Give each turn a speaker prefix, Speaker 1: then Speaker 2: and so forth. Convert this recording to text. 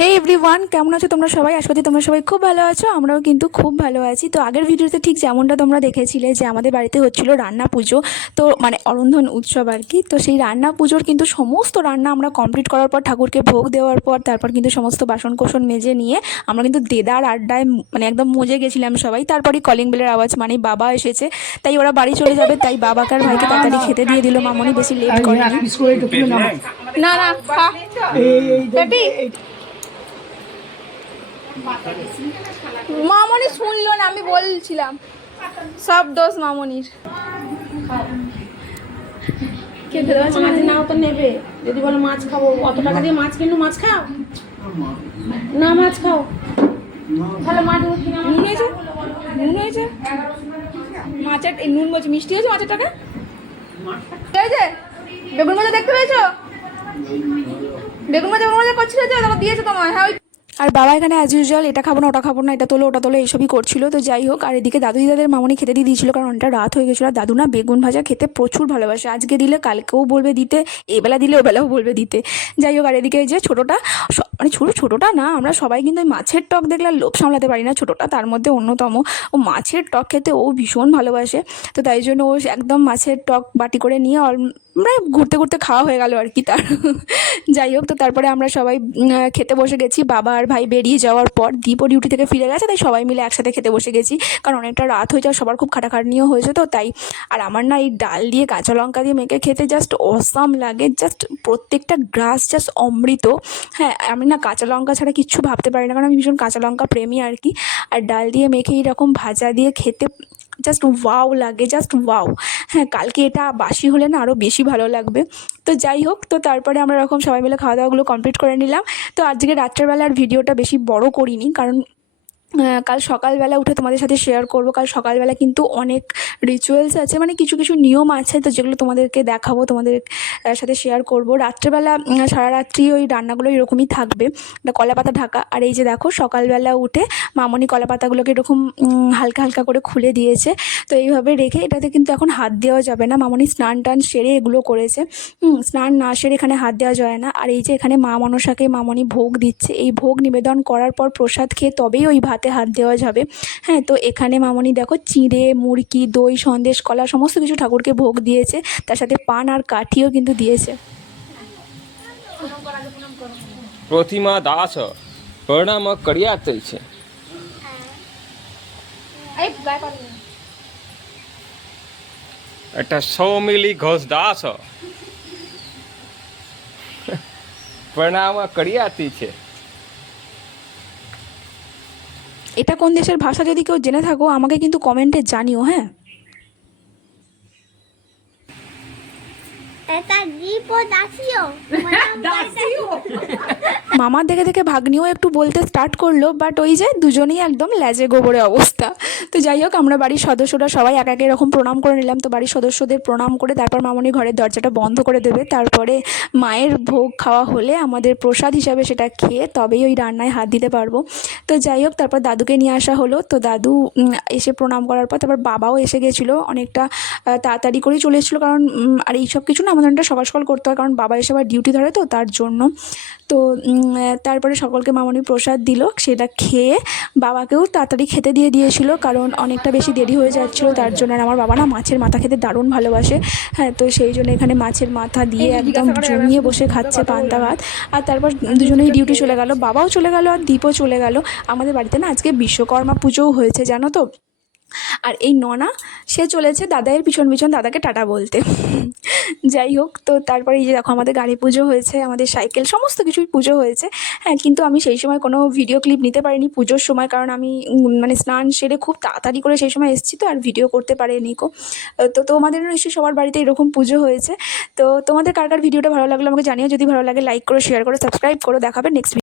Speaker 1: হে everyone কেমন আছো তোমরা সবাই? আশা করি তোমরা সবাই খুব ভালো আছো আমরাও কিন্তু খুব ভালো আছি। তো আগের ভিডিওতে ঠিক যেমনটা তোমরা দেখেছিলে যে আমাদের বাড়িতে হচ্ছিল রান্না পুজো তো মানে অরন্ধন উৎসব আর কি। তো সেই রান্না পুজোর কিন্তু সমস্ত রান্না আমরা কমপ্লিট করার পর ঠাকুরকে ভোগ দেওয়ার পর তারপর কিন্তু সমস্ত বাসন কোসন মেজে নিয়ে আমরা কিন্তু দেদার আড্ডায় মানে একদম মজে গেছিলাম সবাই। তারপরই কলিং বেলের আওয়াজ মানে বাবা এসেছে। তাই ওরা বাড়ি চলে যাবে তাই বাবাকে আর ভাইকে তাড়াতাড়ি খেতে দিয়ে দিল মামনি বেশি লেট করেনি।
Speaker 2: করে
Speaker 1: না না মামনি শুনলো না আমি বলছিলাম। সব দোষ মামনির।
Speaker 3: মাছ নাও তো নেবে। যদি বলো মাছ খাব অত টাকা দিয়ে মাছ কিনো মাছ খাও? না মাছ খাও। তাহলে মাছ
Speaker 1: নুন হয়েছে? নুন হয়েছে? মাছের নুন বলছি মিষ্টি হয়েছে মাছের টাকা? হয়েছে বেগুন ভাজা দেখতে পেয়েছ? বেগুন ভাজা বেগুন ভাজা করছিল যে তারপর দিয়েছে তোমায়। হ্যাঁ ওই আর বাবা এখানে অ্যাজ ইউজুয়াল এটা খাব না, ওটা খাব না, এটা তোলো, ওটা তোলো, এইসবই করছিল। তো যাই হোক, আর এদিকে দাদু দিদাদের মামনি খেতে দিয়ে দিয়েছিল, কারণ অনেকটা রাত হয়ে গেছিল। আর দাদু না বেগুন ভাজা খেতে প্রচুর ভালোবাসে। আজকে দিলে কালকেও বলবে দিতে, এবেলা দিলে ওবেলাও বলবে দিতে। যাই হোক, আর এদিকে যে ছোটোটা মানে ছোটো, ছোটোটা না, আমরা সবাই কিন্তু ওই মাছের টক দেখলে আর লোভ সামলাতে পারি না। ছোটোটা তার মধ্যে অন্যতম। ও মাছের টক খেতে ও ভীষণ ভালোবাসে। তো তাই জন্য ও একদম মাছের টক বাটি করে নিয়ে অল মানে ঘুরতে ঘুরতে খাওয়া হয়ে গেল আর কি তার। যাই হোক, তো তারপরে আমরা সবাই খেতে বসে গেছি। বাবা আর ভাই বেরিয়ে যাওয়ার পর দীপও ডিউটি থেকে ফিরে গেছে, তাই সবাই মিলে একসাথে খেতে বসে গেছি। কারণ অনেকটা রাত হয়ে যাওয়া সবার খুব খাটাখাটনিও হয়েছে তো, তাই আর আমার না এই ডাল দিয়ে কাঁচা লঙ্কা দিয়ে মেখে খেতে জাস্ট অসাম লাগে। জাস্ট প্রত্যেকটা গ্রাস জাস্ট অমৃত। হ্যাঁ আমি না কাঁচা লঙ্কা ছাড়া কিচ্ছু ভাবতে পারি না, কারণ আমি ভীষণ কাঁচা লঙ্কা প্রেমী আর কি। আর ডাল দিয়ে মেখে এইরকম ভাজা দিয়ে খেতে জাস্ট ওয়াও লাগে জাস্ট ওয়াও হ্যাঁ কালকে এটা বাসি হলে না আরও বেশি ভালো লাগবে। তো যাই হোক, তো তারপরে আমরা এরকম সবাই মিলে খাওয়া দাওয়াগুলো কমপ্লিট করে নিলাম। তো আজকে রাত্রেবেলার ভিডিওটা বেশি বড় করিনি, কারণ কাল সকালবেলা উঠে তোমাদের সাথে শেয়ার করব। কাল সকালবেলা কিন্তু অনেক রিচুয়ালস আছে মানে কিছু কিছু নিয়ম আছে তো যেগুলো তোমাদেরকে দেখাবো, তোমাদের সাথে শেয়ার করব। রাত্রেবেলা সারা রাত্রি ওই রান্নাগুলো এরকমই থাকবে কলা পাতা ঢাকা। আর এই যে দেখো, সকালবেলা উঠে মামনি কলা পাতাগুলোকে এরকম হালকা হালকা করে খুলে দিয়েছে। তো এইভাবে রেখে এটাতে কিন্তু এখন হাত দেওয়া যাবে না। মামনি স্নান টান সেরে এগুলো করেছে। স্নান না সেরে এখানে হাত দেওয়া যায় না। আর এই যে এখানে মা মনসাকে মামনি ভোগ দিচ্ছে। এই ভোগ নিবেদন করার পর প্রসাদ খেয়ে তবেই ওই ভাতে হাত দেওয়া যাবে। হ্যাঁ তো এখানে মামনি দেখো চিঁড়ে, মুরকি, দই, সন্দেশ, কলা সমস্ত কিছু ঠাকুরকে ভোগ দিয়েছে। তার সাথে পান আর কাঠিও কিন্তু দিয়েছে।
Speaker 4: প্রতিমা দাস প্রণাম করিয়াতেছে এটা সৌমিলি ঘোষ দাস। প্রণাম করিয়াতেছে
Speaker 1: এটা কোন দেশের ভাষা যদি কেউ জেনে থাকো আমাকে কিন্তু কমেন্টে জানিও হ্যাঁ?
Speaker 5: এটা দীপ দাসিও
Speaker 1: মামার দেখে দেখে ভাগ্নিও একটু বলতে স্টার্ট করল বাট ওই যে দুজনেই একদম ল্যাজে গোবরে অবস্থা। তো যাই হোক, আমরা বাড়ির সদস্যরা সবাই এক এক এরকম প্রণাম করে নিলাম। তো বাড়ির সদস্যদের প্রণাম করে তারপর মামনি ঘরের দরজাটা বন্ধ করে দেবে। তারপরে মায়ের ভোগ খাওয়া হলে আমাদের প্রসাদ হিসাবে সেটা খেয়ে তবেই ওই রান্নায় হাত দিতে পারব। তো যাই হোক, তারপর দাদুকে নিয়ে আসা হলো। তো দাদু এসে প্রণাম করার পর তারপর বাবাও এসে গেছিল। অনেকটা তাড়াতাড়ি করেই চলে এসেছিল। কারণ আর এই সব কিছু না আমাদের অনেকটা সকাল সকাল করতে হয়। কারণ বাবা এসে আবার ডিউটি ধরে তো, তার জন্য। তো তারপরে সকলকে মামনি প্রসাদ দিল। সেটা খেয়ে বাবাকেও তাড়াতাড়ি খেতে দিয়ে দিয়েছিল কারণ অনেকটা বেশি দেরি হয়ে যাচ্ছিল তার জন্য আর আমার বাবা না মাছের মাথা খেতে দারুণ ভালোবাসে। হ্যাঁ তো সেই জন্য এখানে মাছের মাথা দিয়ে একদম জমিয়ে বসে খাচ্ছে পান্তা ভাত। আর তারপর দুজনেই ডিউটি চলে গেল বাবাও চলে গেল আর দীপও চলে গেল। আমাদের বাড়িতে না আজকে বিশ্বকর্মা পুজোও হয়েছে জানো তো? আর এই ননা, সে চলেছে দাদাইয়ের পিছন পিছন দাদাকে টাটা বলতে। যাই হোক, তো তারপরে এই যে দেখো আমাদের গাড়ি পুজো হয়েছে, আমাদের সাইকেল, সমস্ত কিছুই পুজো হয়েছে। হ্যাঁ কিন্তু আমি সেই সময় কোনো ভিডিও ক্লিপ নিতে পারিনি পুজোর সময়, কারণ আমি মানে স্নান সেরে খুব তাড়াতাড়ি করে সেই সময় এসেছি তো, আর ভিডিও করতে পারিনি কো তো তোমাদের নিশ্চয়ই সবার বাড়িতে এরকম পুজো হয়েছে। তো তোমাদের কার কার ভিডিওটা ভালো লাগল আমাকে জানিও, যদি ভালো লাগে লাইক করো শেয়ার করো সাবস্ক্রাইব করো, দেখাবে নেক্সট